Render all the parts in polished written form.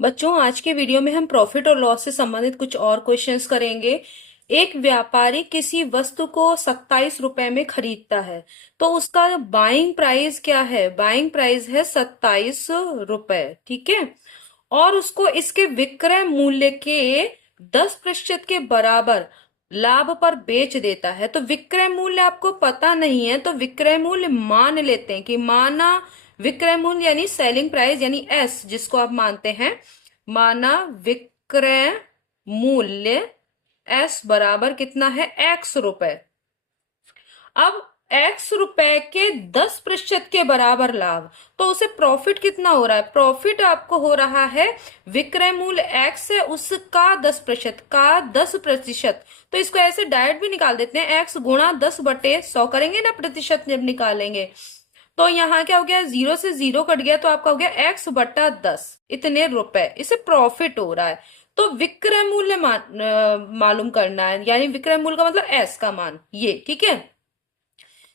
बच्चों, आज के वीडियो में हम प्रॉफिट और लॉस से संबंधित कुछ और क्वेश्चंस करेंगे। एक व्यापारी किसी वस्तु को 27 रुपए में खरीदता है, तो उसका बाइंग प्राइस क्या है? बाइंग प्राइस है 27 रुपए, ठीक है। और उसको इसके विक्रय मूल्य के 10% के बराबर लाभ पर बेच देता है। तो विक्रय मूल्य आपको पता नहीं है, तो विक्रय मूल्य मान लेते हैं कि माना विक्रय मूल्य यानी सेलिंग प्राइस यानी एस, जिसको आप मानते हैं। माना विक्रय मूल्य एस बराबर कितना है? एक्स रुपए। अब एक्स रुपए के 10% के बराबर लाभ, तो उसे प्रॉफिट कितना हो रहा है? प्रॉफिट आपको हो रहा है विक्रय मूल्य एक्स है उसका 10% का 10%। तो इसको ऐसे डायरेक्ट भी निकाल देते हैं, एक्स गुणा 10/100 करेंगे ना प्रतिशत जब निकालेंगे। तो यहाँ क्या हो गया? 0 से 0 कट गया, तो आपका हो गया x/10 इतने रुपए, इसे प्रॉफिट हो रहा है। तो विक्रय मूल्य मालूम करना है, यानी विक्रय मूल्य का मतलब एस का मान, ये ठीक है।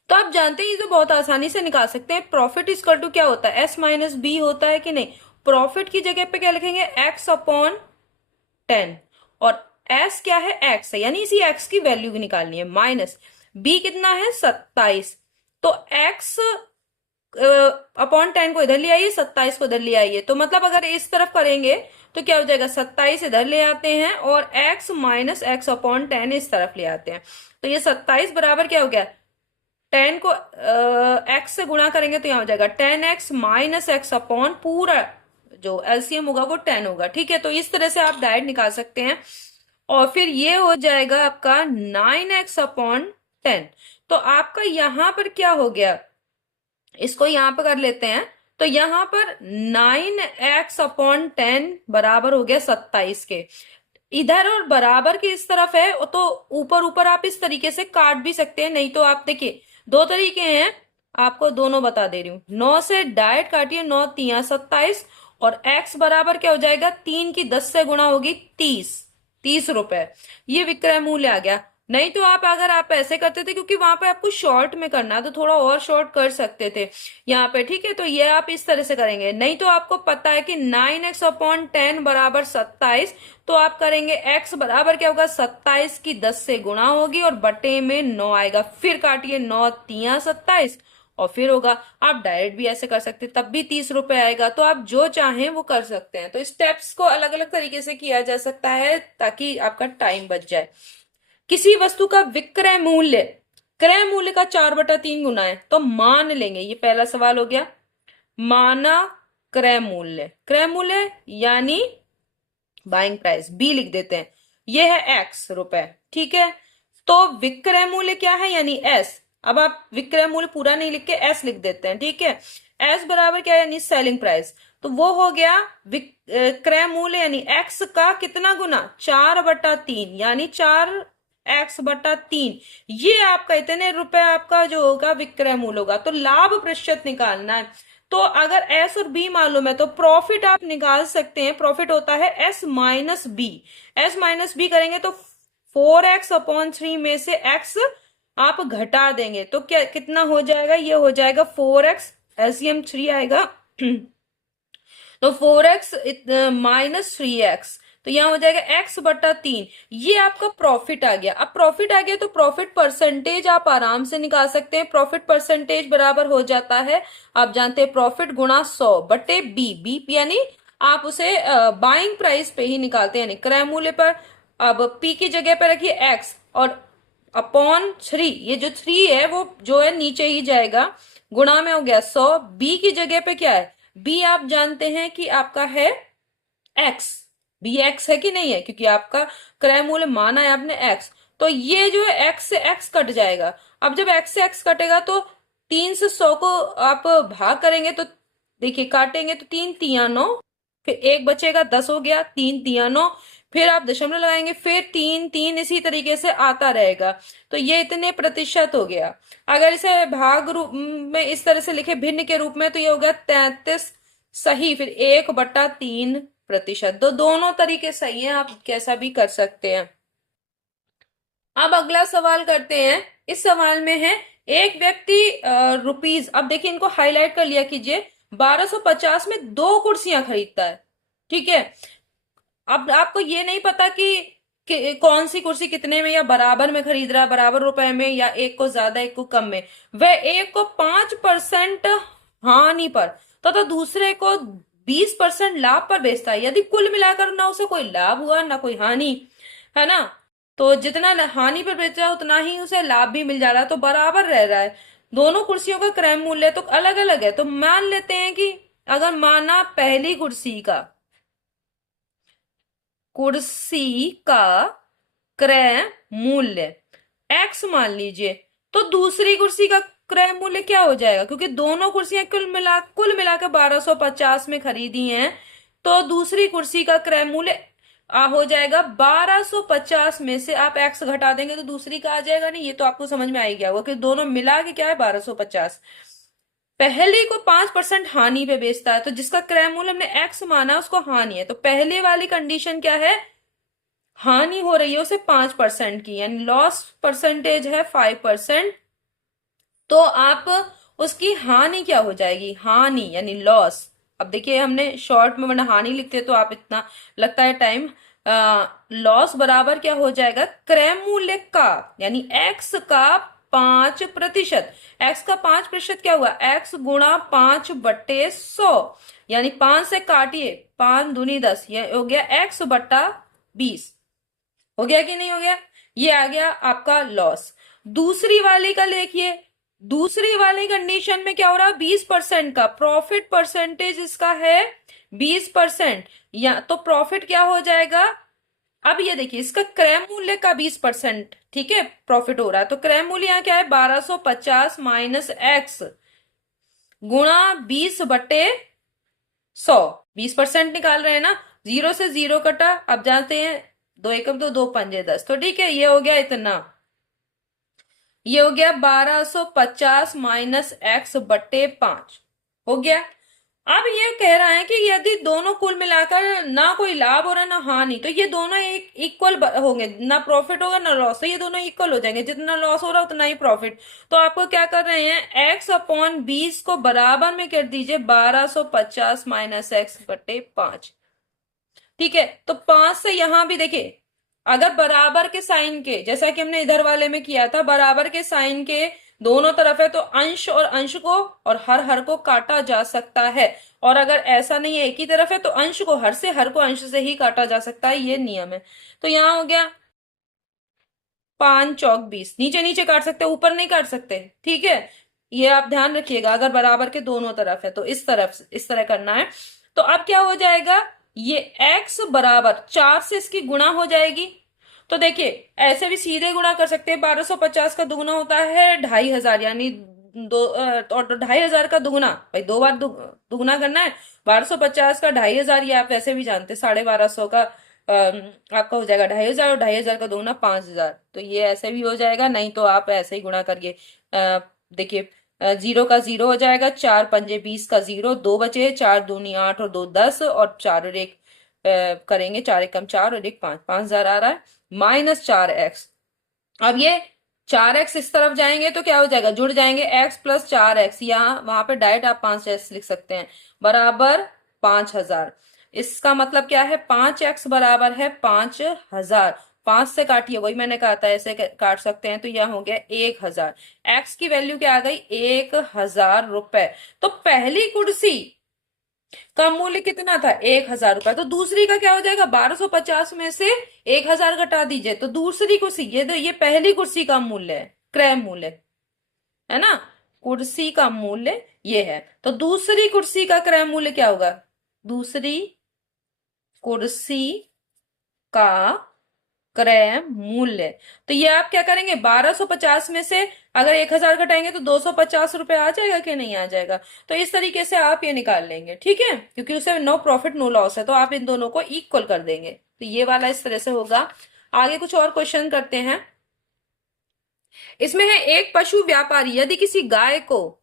तो आप जानते हैं ये तो बहुत आसानी से निकाल सकते हैं। प्रॉफिट इक्वल टू क्या होता है? एस माइनस बी होता है कि नहीं? प्रॉफिट की जगह पे क्या लिखेंगे? x/10। और एस क्या है? एक्स है, यानी इसी एक्स की वैल्यू निकालनी है। माइनस बी कितना है? 27। तो x अपॉन 10 को इधर ले आइए, 27 को इधर ले आइए। तो मतलब अगर इस तरफ करेंगे तो क्या हो जाएगा? 27 इधर ले आते हैं और x माइनस एक्स अपॉन 10 इस तरफ ले आते हैं। तो ये 27 बराबर क्या हो गया? 10 को x से गुणा करेंगे तो यहाँ हो जाएगा 10x माइनस एक्स अपॉन पूरा जो एलसीएम होगा वो 10 होगा, ठीक है। तो इस तरह से आप डायरेक्ट निकाल सकते हैं। और फिर ये हो जाएगा आपका 9x/10। तो आपका यहां पर क्या हो गया? इसको यहां पर कर लेते हैं। तो यहां पर 9x/10 बराबर हो गया 27 के। इधर और बराबर की इस तरफ है तो ऊपर ऊपर आप इस तरीके से काट भी सकते हैं, नहीं तो आप देखिए दो तरीके हैं, आपको दोनों बता दे रही हूं। 9 से डायरेक्ट काटिए, 9 तिया 27। और x बराबर क्या हो जाएगा? 3 की 10 से गुणा होगी 30, 30 रुपए। ये विक्रय मूल्य आ गया। नहीं तो आप अगर आप ऐसे करते थे, क्योंकि वहां पे आपको शॉर्ट में करना है तो थोड़ा और शॉर्ट कर सकते थे यहाँ पे, ठीक है। तो ये आप इस तरह से करेंगे। नहीं तो आपको पता है कि 9x/10 बराबर 27। तो आप करेंगे x बराबर क्या होगा? 27 की 10 से गुणा होगी और बटे में 9 आएगा। फिर काटिए, 9 तिया 27 और फिर होगा। आप डायरेक्ट भी ऐसे कर सकते हैं, तब भी 30 रुपए आएगा। तो आप जो चाहें वो कर सकते हैं। तो स्टेप्स को अलग अलग तरीके से किया जा सकता है ताकि आपका टाइम बच जाए। किसी वस्तु का विक्रय मूल्य क्रय मूल्य का 4/3 गुना है, तो मान लेंगे, ये पहला सवाल हो गया। माना क्रय मूल्य यानी बाइंग प्राइस बी लिख देते हैं, ये है एक्स रुपए, ठीक है। तो विक्रय मूल्य क्या है? यानी एस। अब आप विक्रय मूल्य पूरा नहीं लिख के एस लिख देते हैं, ठीक है। एस बराबर क्या है? यानी सेलिंग प्राइस। तो वो हो गया क्रय मूल्य यानी एक्स का कितना गुना? 4/3, यानी 4x/3। ये आपका इतने रुपए आपका जो होगा विक्रय मूल्य होगा। तो लाभ प्रतिशत निकालना है। तो अगर एस और बी मालूम है तो प्रॉफिट आप निकाल सकते हैं। प्रॉफिट होता है S minus B. S minus B करेंगे तो 4x/3 में से एक्स आप घटा देंगे तो क्या कितना हो जाएगा? ये हो जाएगा 4x, एलसीएम 3 आएगा। तो 4x माइनस 3x, तो यहां हो जाएगा x/3। ये आपका प्रॉफिट आ गया। अब प्रॉफिट आ गया तो प्रॉफिट परसेंटेज आप आराम से निकाल सकते हैं। प्रॉफिट परसेंटेज बराबर हो जाता है, आप जानते हैं, प्रॉफिट गुणा 100/बी। बी यानी आप उसे बाइंग प्राइस पे ही निकालते हैं, यानी क्रय मूल्य पर। अब पी की जगह पे रखिए x और अपॉन 3, ये जो 3 है वो जो है नीचे ही जाएगा, गुणा में हो गया 100। बी की जगह पे क्या है? बी आप जानते हैं कि आपका है एक्स। बी एक्स है कि नहीं है? क्योंकि आपका क्रय मूल्य माना है आपने एक्स। तो ये जो है एक्स से एक्स कट जाएगा। अब जब एक्स से एक्स कटेगा तो 3 से 100 को आप भाग करेंगे तो देखिए काटेंगे तो 3 तिया 9, फिर एक बचेगा 10 हो गया, 3 तिया 9। फिर आप दशमलव लगाएंगे, फिर 3 3, इसी तरीके से आता रहेगा। तो ये इतने प्रतिशत हो गया। अगर इसे भाग रूप में इस तरह से लिखे भिन्न के रूप में तो ये हो गया 33 सही, फिर 1/3%। तो दोनों तरीके सही हैं, आप कैसा भी कर सकते हैं। अब अगला सवाल करते हैं। इस सवाल में है एक व्यक्ति रुपीज, अब देखिए इनको हाईलाइट कर लिया कीजिए, 1250 में 2 कुर्सियां खरीदता है, ठीक है। अब आपको ये नहीं पता कि कौन सी कुर्सी कितने में या बराबर में खरीद रहा है, बराबर रुपए में, या एक को ज्यादा एक को कम में। वह एक को 5% हानि पर तथा दूसरे को 20% लाभ पर बेचता है, यदि कुल मिलाकर ना उसे कोई लाभ हुआ ना कोई हानि, है ना। तो जितना हानि पर बेच रहा है उतना ही उसे लाभ भी मिल जा रहा है, तो बराबर रह रहा है। दोनों कुर्सियों का क्रय मूल्य तो अलग अलग है। तो मान लेते हैं कि अगर माना पहली कुर्सी का क्रय मूल्य एक्स मान लीजिए, तो दूसरी कुर्सी का क्रय मूल्य क्या हो जाएगा, क्योंकि दोनों कुर्सियां कुल मिला के 1250 में खरीदी हैं, तो दूसरी कुर्सी का क्रय मूल्य हो जाएगा 1250 में से आप एक्स घटा देंगे तो दूसरी का आ जाएगा। नहीं, ये तो आपको समझ में आ ही गया होगा कि दोनों मिला के क्या है 1250। पहली को 5% हानि पे बेचता है, तो जिसका क्रय मूल्य हमने एक्स माना उसको हानि है, तो पहले वाली कंडीशन क्या है, हानि हो रही है उसे 5% की, यानी लॉस परसेंटेज है 5%। तो आप उसकी हानि क्या हो जाएगी, हानि यानी लॉस। अब देखिए हमने शॉर्ट में वरना हानि लिखते हैं तो आप इतना लगता है टाइम। लॉस बराबर क्या हो जाएगा, क्रय मूल्य का यानी एक्स का 5%। एक्स का 5% क्या हुआ, एक्स गुणा 5/100, यानी 5 से काटिए, 5 दूनी 10, ये हो गया एक्स बट्टा 20। हो गया कि नहीं हो गया, ये आ गया आपका लॉस। दूसरी वाली का देखिए, दूसरी वाली कंडीशन में क्या हो रहा है, 20% का प्रॉफिट परसेंटेज इसका है 20%, या तो प्रॉफिट क्या हो जाएगा। अब ये देखिए इसका क्रय मूल्य का 20%, ठीक है, प्रॉफिट हो रहा है, तो क्रय मूल्य यहाँ क्या है 1250 माइनस एक्स गुणा 20/100। 20% निकाल रहे हैं ना, 0 से 0 कटा, अब जानते हैं 2 एकम तो 2 पंजे 10, तो ठीक है, ये हो गया इतना, ये हो गया 1250 माइनस एक्स बट्टे 5 हो गया। अब ये कह रहा है कि यदि दोनों कुल मिलाकर ना कोई लाभ हो रहा ना हानि, तो ये दोनों एक इक्वल होंगे, ना प्रॉफिट होगा ना लॉस, तो ये दोनों इक्वल हो जाएंगे, जितना लॉस हो रहा उतना ही प्रॉफिट। तो आपको क्या कर रहे हैं, x/20 को बराबर में कर दीजिए 1250 माइनस एक्स बट्टे 5। ठीक है, तो 5 से यहां भी देखिए, अगर बराबर के साइन के, जैसा कि हमने इधर वाले में किया था, बराबर के साइन के दोनों तरफ है तो अंश और अंश को और हर को काटा जा सकता है। और अगर ऐसा नहीं है एक ही तरफ है तो अंश को हर से, हर को अंश से ही काटा जा सकता है, ये नियम है। तो यहां हो गया 5 चौक 20, नीचे नीचे काट सकते, ऊपर नहीं काट सकते, ठीक है। ये आप ध्यान रखिएगा, अगर बराबर के दोनों तरफ है तो इस तरफ इस तरह करना है। तो अब क्या हो जाएगा, ये x बराबर 4 से इसकी गुणा हो जाएगी। तो देखिए ऐसे भी सीधे गुणा कर सकते हैं, 1250 का दुगुना होता है 2500, यानी और 2500 का दुगुना, भाई 2 बार दुगुना करना है। 1250 का 2500, ये आप वैसे भी जानते हैं, 1250 का आपका हो जाएगा 2500, और 2500 का दुगुना 5000, तो ये ऐसे भी हो जाएगा, नहीं तो आप ऐसे ही गुणा करिए। देखिए 0 का 0 हो जाएगा, 4 पंजे 20 का 0, 2 बचे, 4 दूनी 8 और 2 10, और 4 और 1 करेंगे, 4 एकम 4 और 1 5, 5000 आ रहा है, माइनस 4x। अब ये 4x इस तरफ जाएंगे तो क्या हो जाएगा, जुड़ जाएंगे, x प्लस 4x, यहाँ वहां पे डायरेक्ट आप 5x लिख सकते हैं, बराबर 5000। इसका मतलब क्या है, 5x बराबर है 5000। 5 से काटिए, वही मैंने कहा था ऐसे काट सकते हैं, तो यह हो गया 1000। x की वैल्यू क्या आ गई, 1000 रुपए। तो पहली कुर्सी का मूल्य कितना था, 1000 रुपए, तो दूसरी का क्या हो जाएगा, 1250 में से 1000 घटा दीजिए, तो दूसरी कुर्सी, ये पहली कुर्सी का मूल्य है, क्रय मूल्य, है ना, कुर्सी का मूल्य ये है। तो दूसरी कुर्सी का क्रय मूल्य क्या होगा, दूसरी कुर्सी का क्रय मूल्य, तो ये आप क्या करेंगे, 1250 में से अगर 1000 घटाएंगे तो 250 रुपए आ जाएगा कि नहीं आ जाएगा। तो इस तरीके से आप ये निकाल लेंगे, ठीक है, क्योंकि उसे नो प्रॉफिट नो लॉस है, तो आप इन दोनों को इक्वल कर देंगे, तो ये वाला इस तरह से होगा। आगे कुछ और क्वेश्चन करते हैं। इसमें है, एक पशु व्यापारी यदि किसी गाय को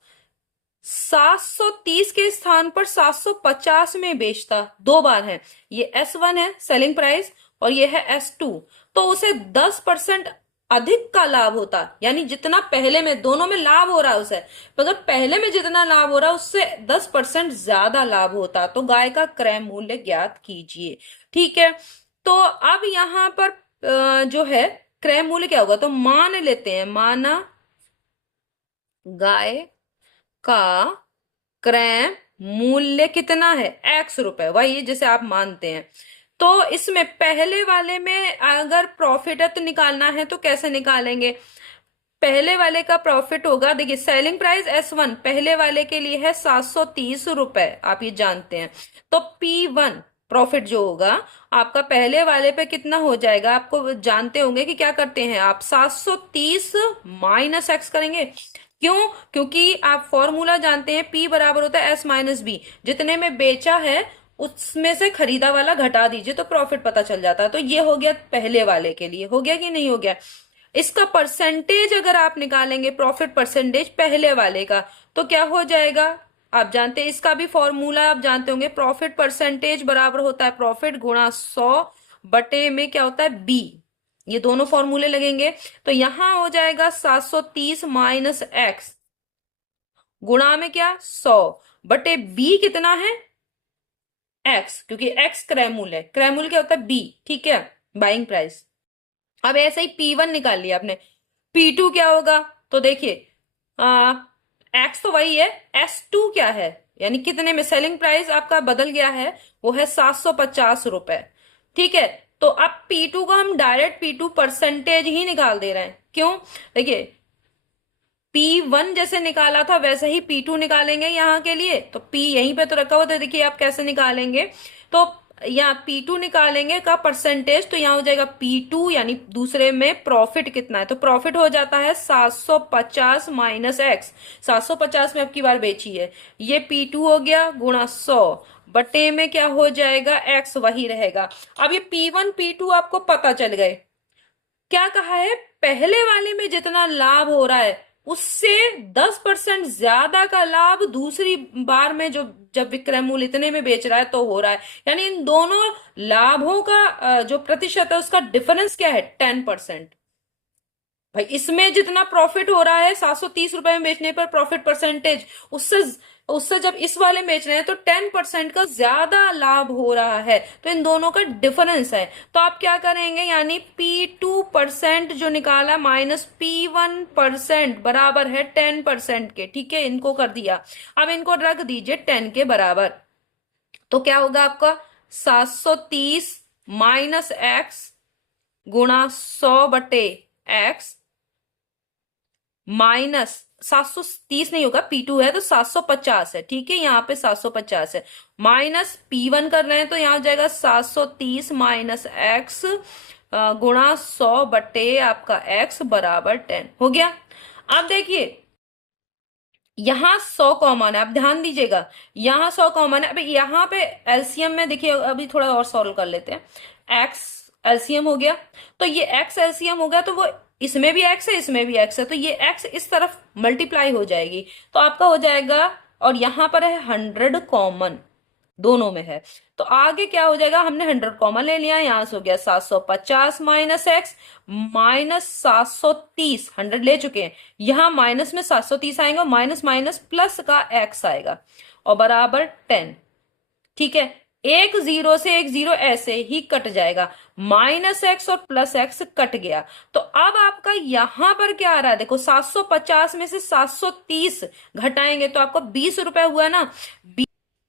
730 के स्थान पर 750 में बेचता, 2 बार है, ये S1 है सेलिंग प्राइस और ये है S2, तो उसे 10% अधिक का लाभ होता, यानी जितना पहले में, दोनों में लाभ हो रहा है उसे, तो अगर पहले में जितना लाभ हो रहा है उससे 10% ज्यादा लाभ होता, तो गाय का क्रय मूल्य ज्ञात कीजिए। ठीक है, तो अब यहां पर जो है क्रय मूल्य क्या होगा, तो मान लेते हैं, माना गाय का क्रय मूल्य कितना है, एक्स रुपए, वही जैसे आप मानते हैं। तो इसमें पहले वाले में अगर प्रॉफिट निकालना है तो कैसे निकालेंगे, पहले वाले का प्रॉफिट होगा, देखिए सेलिंग प्राइस S1 पहले वाले के लिए है 730 रुपए, आप ये जानते हैं। तो P1 प्रॉफिट जो होगा आपका पहले वाले पे कितना हो जाएगा, आपको जानते होंगे कि क्या करते हैं आप, 730 माइनस एक्स करेंगे। क्यों, क्योंकि आप फॉर्मूला जानते हैं, P बराबर होता है S माइनस बी, जितने में बेचा है उसमें से खरीदा वाला घटा दीजिए तो प्रॉफिट पता चल जाता है। तो ये हो गया पहले वाले के लिए, हो गया कि नहीं हो गया। इसका परसेंटेज अगर आप निकालेंगे, प्रॉफिट परसेंटेज पहले वाले का, तो क्या हो जाएगा, आप जानते हैं इसका भी फॉर्मूला आप जानते होंगे, प्रॉफिट परसेंटेज बराबर होता है प्रॉफिट गुणा 100 बटे में क्या होता है बी, ये दोनों फॉर्मूले लगेंगे। तो यहां हो जाएगा 730 माइनस एक्स गुणा में क्या 100 बटे बी कितना है एक्स, क्योंकि एक्स क्रय मूल्य है, क्रय मूल्य क्या होता है बी, ठीक है, बाइंग प्राइस। अब ऐसे ही P1 निकाल लिया आपने, P2 क्या होगा, तो देखिए एक्स तो वही है, S2 क्या है, यानी कितने में सेलिंग प्राइस आपका बदल गया है, वो है 750 रुपए। ठीक है, तो अब P2 को हम डायरेक्ट P2 परसेंटेज ही निकाल दे रहे हैं, क्यों, देखिए P1 जैसे निकाला था वैसे ही P2 निकालेंगे यहाँ के लिए, तो P यहीं पे तो रखा हुआ था, देखिए आप कैसे निकालेंगे, तो यहाँ P2 निकालेंगे का परसेंटेज, तो यहाँ हो जाएगा P2 यानी दूसरे में प्रॉफिट कितना है, तो प्रॉफिट हो जाता है 750 माइनस एक्स, 750 में अब की बार बेची है, ये P2 हो गया गुणा 100 बटे में क्या हो जाएगा x वही रहेगा। अब ये P1 P2 आपको पता चल गए, क्या कहा है, पहले वाले में जितना लाभ हो रहा है उससे 10% ज्यादा का लाभ दूसरी बार में जो जब विक्रय मूल्य इतने में बेच रहा है तो हो रहा है, यानी इन दोनों लाभों का जो प्रतिशत है उसका डिफरेंस क्या है 10%। भाई इसमें जितना प्रॉफिट हो रहा है 730 रुपए में बेचने पर प्रॉफिट परसेंटेज, उससे उससे जब इस वाले में बेच रहे हैं तो 10% का ज्यादा लाभ हो रहा है, तो इन दोनों का डिफरेंस है। तो आप क्या करेंगे, यानी P2% जो निकाला माइनस P1% बराबर है 10% के, ठीक है, इनको कर दिया। अब इनको रख दीजिए 10 के बराबर, तो क्या होगा आपका 730 माइनस एक्स गुणा 100 बटे एक्स माइनस 730 नहीं होगा, P2 है तो 750 है, ठीक है, यहाँ पे 750 है, माइनस P1 कर रहे हैं तो यहाँ हो जाएगा 730 माइनस एक्स गुणा 100 बटे आपका x बराबर 10 हो गया। अब देखिए यहाँ 100 कॉमन है, आप ध्यान दीजिएगा, यहाँ 100 कॉमन है। अभी यहाँ पे एलसीएम में देखिए, अभी थोड़ा और सॉल्व कर लेते हैं, x एलसीएम हो गया, तो ये x एलसीएम हो गया, तो वो इसमें भी x है इसमें भी x है, तो ये x इस तरफ मल्टीप्लाई हो जाएगी, तो आपका हो जाएगा, और यहाँ पर है 100 कॉमन, दोनों में है, तो आगे क्या हो जाएगा, हमने 100 कॉमन ले लिया, यहां से हो गया 750 माइनस एक्स माइनस 730, 100 ले चुके हैं, यहां माइनस में 730 आएगा, माइनस माइनस प्लस का एक्स आएगा और बराबर 10। ठीक है, एक जीरो से एक जीरो ऐसे ही कट जाएगा, माइनस एक्स और प्लस एक्स कट गया, तो अब आपका यहां पर क्या आ रहा है, देखो 750 में से 730 घटाएंगे तो आपको 20 रुपए हुआ ना,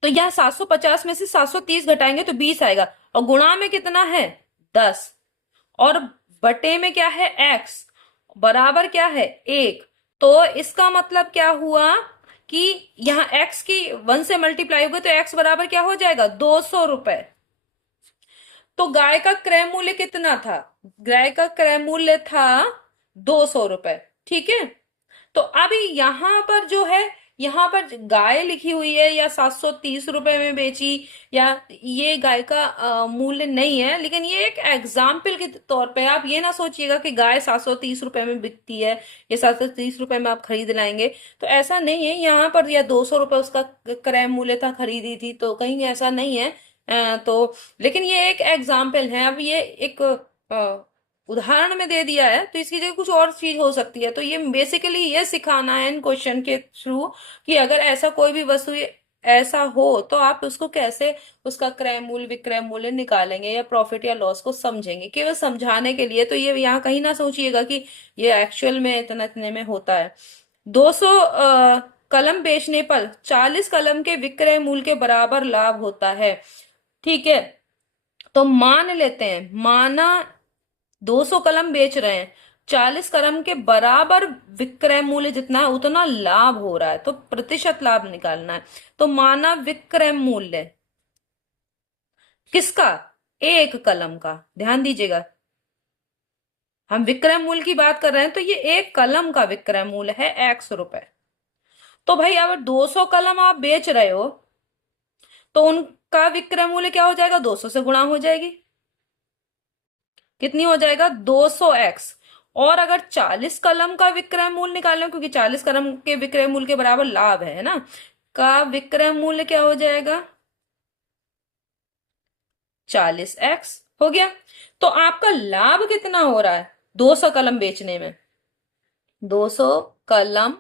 तो यह 750 में से 730 घटाएंगे तो 20 आएगा, और गुणा में कितना है 10, और बटे में क्या है x बराबर क्या है 1, तो इसका मतलब क्या हुआ कि यहाँ x की 1 से मल्टीप्लाई हो गई, तो x बराबर क्या हो जाएगा 200 रुपए। तो गाय का क्रय मूल्य कितना था, गाय का क्रय मूल्य था 200 रुपए, ठीक है। तो अभी यहां पर जो है, यहां पर गाय लिखी हुई है या 730 रुपए में बेची, या ये गाय का मूल्य नहीं है, लेकिन ये एक एग्जाम्पल के तौर पे, आप ये ना सोचिएगा कि गाय 730 रुपए में बिकती है या 730 रुपए में आप खरीद लाएंगे, तो ऐसा नहीं है, यहाँ पर या 200 रुपए उसका क्रय मूल्य था, खरीदी थी, तो कहीं ऐसा नहीं है। तो लेकिन ये एक एग्जाम्पल है, अब ये एक उदाहरण में दे दिया है तो इसकी जगह कुछ और चीज हो सकती है। तो ये बेसिकली ये सिखाना है इन क्वेश्चन के थ्रू कि अगर ऐसा कोई भी वस्तु ऐसा हो तो आप उसको कैसे उसका क्रय मूल्य विक्रय मूल्य निकालेंगे या प्रॉफिट या लॉस को समझेंगे, केवल समझाने के लिए। तो ये यहाँ कहीं ना सोचिएगा कि ये एक्चुअल में इतना इतने में होता है। 200 कलम बेचने पर 40 कलम के विक्रय मूल्य के बराबर लाभ होता है। ठीक है, तो मान लेते हैं, माना 200 कलम बेच रहे हैं, 40 कलम के बराबर विक्रय मूल्य जितना है उतना लाभ हो रहा है, तो प्रतिशत लाभ निकालना है। तो माना विक्रय मूल्य किसका, एक कलम का, ध्यान दीजिएगा हम विक्रय मूल्य की बात कर रहे हैं, तो ये एक कलम का विक्रय मूल्य है ₹X। तो भाई अगर 200 कलम आप बेच रहे हो तो उनका विक्रय मूल्य क्या हो जाएगा, 200 से गुणा हो जाएगी, कितनी हो जाएगा, 200x। और अगर 40 कलम का विक्रय मूल्य निकालना, क्योंकि 40 कलम के विक्रय मूल्य के बराबर लाभ है ना, का विक्रय मूल्य क्या हो जाएगा, 40x हो गया। तो आपका लाभ कितना हो रहा है 200 कलम बेचने में, 200 कलम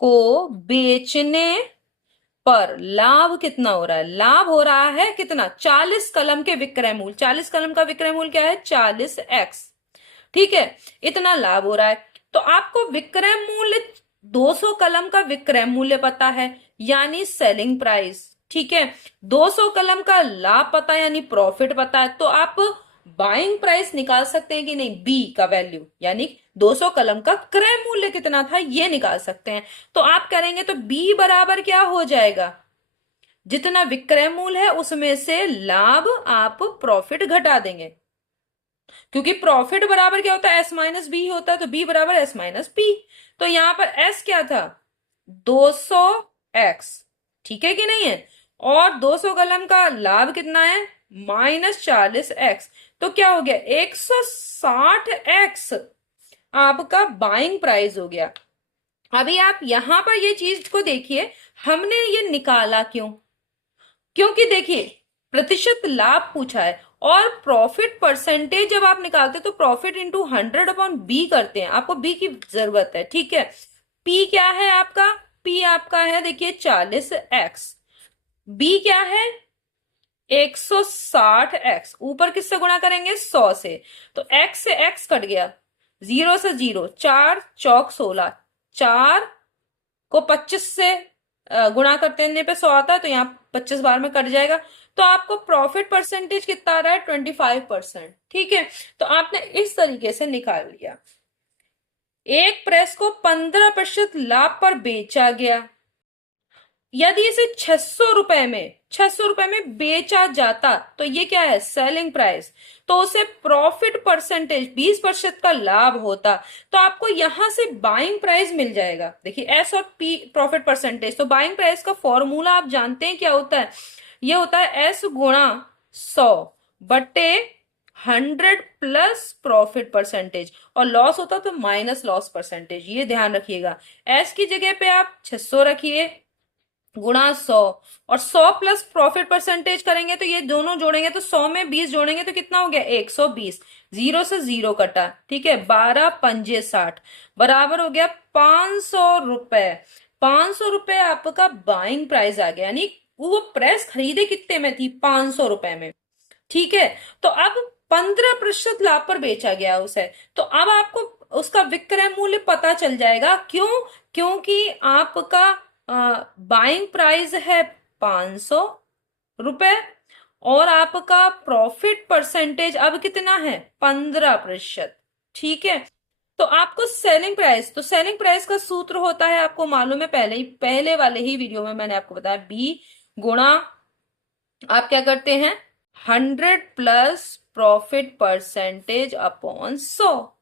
को बेचने पर लाभ कितना हो रहा है, लाभ हो रहा है कितना, 40 कलम के विक्रय मूल्य, 40 कलम का विक्रय मूल्य क्या है, 40x। ठीक है, इतना लाभ हो रहा है। तो आपको विक्रय मूल्य 200 कलम का विक्रय मूल्य पता है यानी सेलिंग प्राइस। ठीक है, 200 कलम का लाभ पता है यानी प्रॉफिट पता है। तो आप बाइंग प्राइस निकाल सकते हैं कि नहीं, बी का वैल्यू यानी 200 कलम का क्रय मूल्य कितना था ये निकाल सकते हैं। तो आप करेंगे तो बी बराबर क्या हो जाएगा, जितना विक्रय मूल्य है उसमें से लाभ आप प्रॉफिट घटा देंगे, क्योंकि प्रॉफिट बराबर क्या होता है, एस माइनस बी होता है, तो बी बराबर एस माइनस पी। तो यहां पर एस क्या था, 200x, ठीक है कि नहीं है, और 200 कलम का लाभ कितना है, -40x। तो क्या हो गया, 160x आपका बाइंग प्राइस हो गया। अभी आप यहां पर ये चीज को देखिए, हमने ये निकाला क्यों, क्योंकि देखिए प्रतिशत लाभ पूछा है और प्रॉफिट परसेंटेज जब आप निकालते हैं तो प्रॉफिट इंटू 100/b करते हैं, आपको b की जरूरत है। ठीक है, p क्या है आपका, p आपका है देखिए 40x, b क्या है 160x, ऊपर किससे गुणा करेंगे 100 से, तो x से x कट गया, 0 से 0, 4 चौक 16, 4 को 25 से गुणा करते हैं पे 100 आता है, तो यहाँ 25 बार में कट जाएगा। तो आपको प्रॉफिट परसेंटेज कितना आ रहा है, 25%। ठीक है, तो आपने इस तरीके से निकाल लिया। एक प्रेस को 15% लाभ पर बेचा गया, यदि इसे 600 रुपए में बेचा जाता तो ये क्या है, सेलिंग प्राइस, तो उसे प्रॉफिट परसेंटेज 20% का लाभ होता। तो आपको यहां से बाइंग प्राइस मिल जाएगा। देखिए एस और पी प्रॉफिट परसेंटेज, तो बाइंग प्राइस का फॉर्मूला आप जानते हैं क्या होता है, ये होता है एस गुणा 100/100 प्लस प्रॉफिट परसेंटेज, और लॉस होता तो माइनस लॉस परसेंटेज, ये ध्यान रखिएगा। एस की जगह पे आप 600 रखिए गुणा 100, और 100 प्लस प्रॉफिट परसेंटेज करेंगे तो ये दोनों जोड़ेंगे तो 100 में 20 जोड़ेंगे तो कितना हो गया 120, 0 से 0 कटा। ठीक है, 12 पंजे 60 बराबर हो गया 500 रुपए। 500 रुपए आपका बाइंग प्राइस आ गया, यानी वो प्रेस खरीदे कितने में थी, 500 रुपए में। ठीक है, तो अब 15% लाभ पर बेचा गया उसे, तो अब आपको उसका विक्रय मूल्य पता चल जाएगा। क्यों, क्योंकि आपका बाइंग प्राइस है 500 रुपए और आपका प्रॉफिट परसेंटेज अब कितना है, 15%। ठीक है, तो आपको सेलिंग प्राइस, तो सेलिंग प्राइस का सूत्र होता है, आपको मालूम है, पहले वाले ही वीडियो में मैंने आपको बताया, बी गुणा आप क्या करते हैं 100 प्लस प्रॉफिट परसेंटेज अपॉन 100।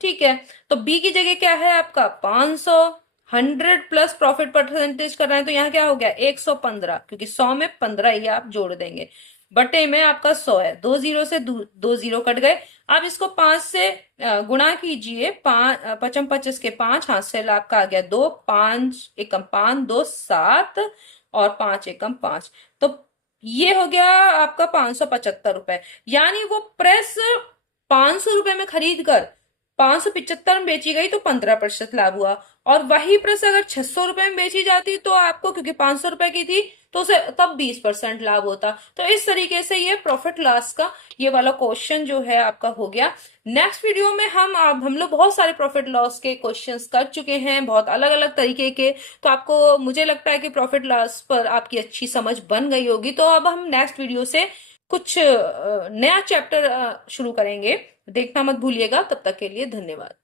ठीक है, तो बी की जगह क्या है आपका 500, 100 प्लस प्रॉफिट परसेंटेज कर रहे हैं तो यहाँ क्या हो गया 115, क्योंकि 100 में 15 ही आप जोड़ देंगे, बटे में आपका 100 है, 2 0 से 2 0 कट गए। अब इसको 5 से गुणा कीजिए, 5 पचम 25 के 5, हाथ से आपका आ गया 2, 5 एकम 5, 2 7 और 5 एकम 5। तो ये हो गया आपका 575 रुपए। यानी वो प्रेस 500 रुपए में खरीद कर 575 में बेची गई तो 15% लाभ हुआ। और वही प्रेस अगर 600 रुपए में बेची जाती तो आपको, क्योंकि 500 रुपए की थी, तो उसे तब 20% लाभ होता। तो इस तरीके से ये प्रॉफिट लॉस का ये वाला क्वेश्चन जो है आपका हो गया। नेक्स्ट वीडियो में हम लोग बहुत सारे प्रॉफिट लॉस के क्वेश्चंस कर चुके हैं, बहुत अलग अलग तरीके के। तो आपको, मुझे लगता है कि प्रॉफिट लॉस पर आपकी अच्छी समझ बन गई होगी। तो अब हम नेक्स्ट वीडियो से कुछ नया चैप्टर शुरू करेंगे, देखना मत भूलिएगा। तब तक के लिए धन्यवाद।